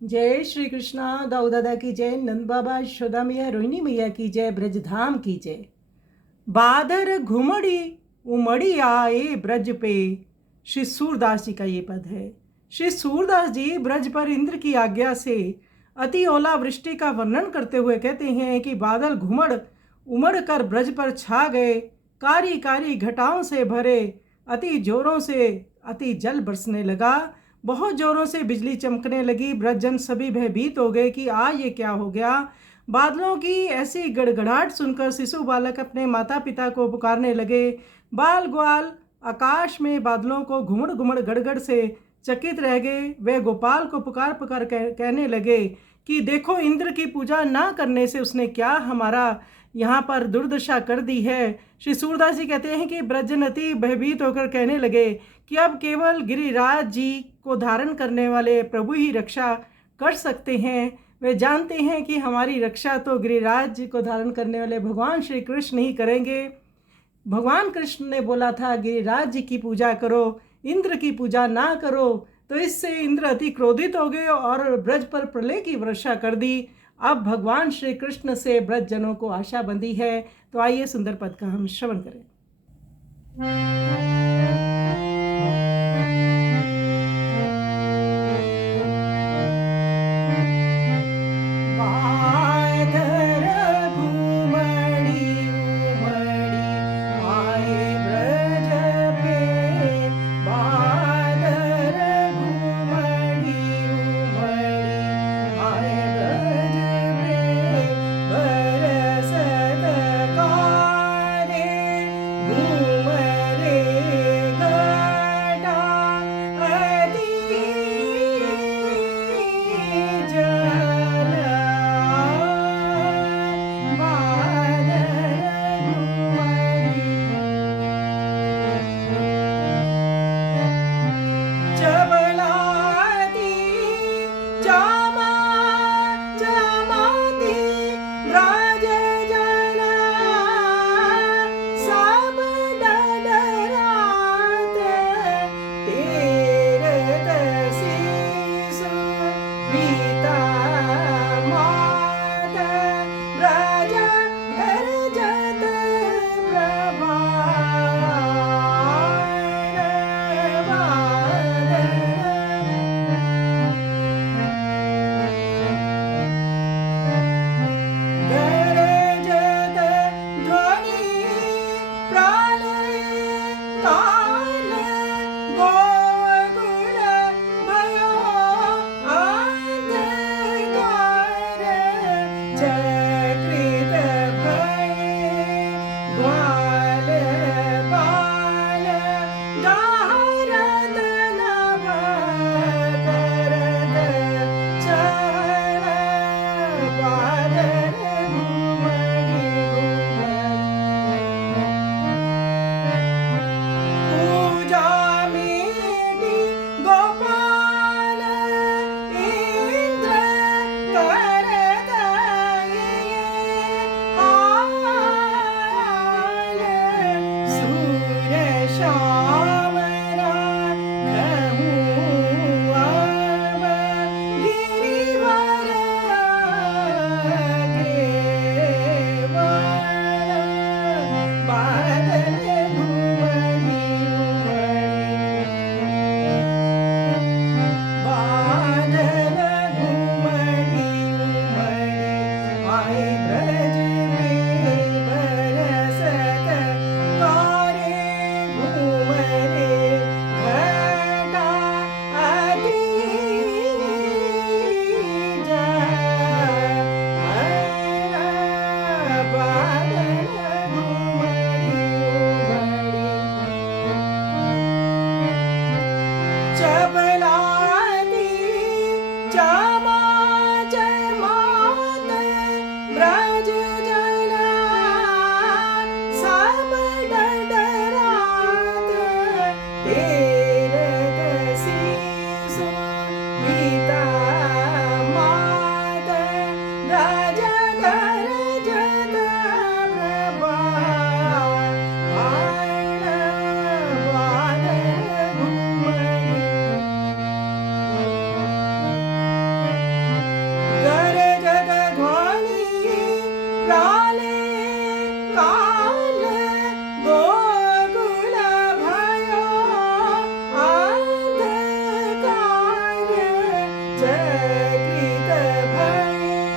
जय श्री कृष्णा। दाऊ दादा की जय, नंद बाबा, यशोदा मैया, रोहिणी मैया की जय, ब्रजधाम की जय। बादर घुमड़ी उमड़ी आए ब्रज पे। श्री सूरदास जी का ये पद है। श्री सूरदास जी ब्रज पर इंद्र की आज्ञा से अति ओला वृष्टि का वर्णन करते हुए कहते हैं कि बादल घुमड़ उमड़ कर ब्रज पर छा गए, कारी कारी घटाओं से भरे, अति जोरों से अति जल बरसने लगा, बहुत जोरों से बिजली चमकने लगी। ब्रजजन सभी भयभीत हो गए कि ये क्या हो गया। बादलों की ऐसी गड़गड़ाहट सुनकर शिशु बालक अपने माता पिता को पुकारने लगे। बाल ग्वाल आकाश में बादलों को घुमड़ घुमड़ गड़गड़ से चकित रह गए। वे गोपाल को पुकार पुकार कहने लगे कि देखो, इंद्र की पूजा ना करने से उसने क्या हमारा यहाँ पर दुर्दशा कर दी है। श्री सूरदास जी कहते हैं कि ब्रजजन अति भयभीत होकर कहने लगे कि अब केवल गिरिराज जी को धारण करने वाले प्रभु ही रक्षा कर सकते हैं। वे जानते हैं कि हमारी रक्षा तो गिरिराज जी को धारण करने वाले भगवान श्री कृष्ण ही करेंगे। भगवान कृष्ण ने बोला था गिरिराज जी की पूजा करो, इंद्र की पूजा ना करो। तो इससे इंद्र अति क्रोधित हो गए और ब्रज पर प्रलय की वर्षा कर दी। अब भगवान श्री कृष्ण से ब्रज जनों को आशा बंधी है। तो आइए सुंदर पद का हम श्रवण करें। चक्रित भये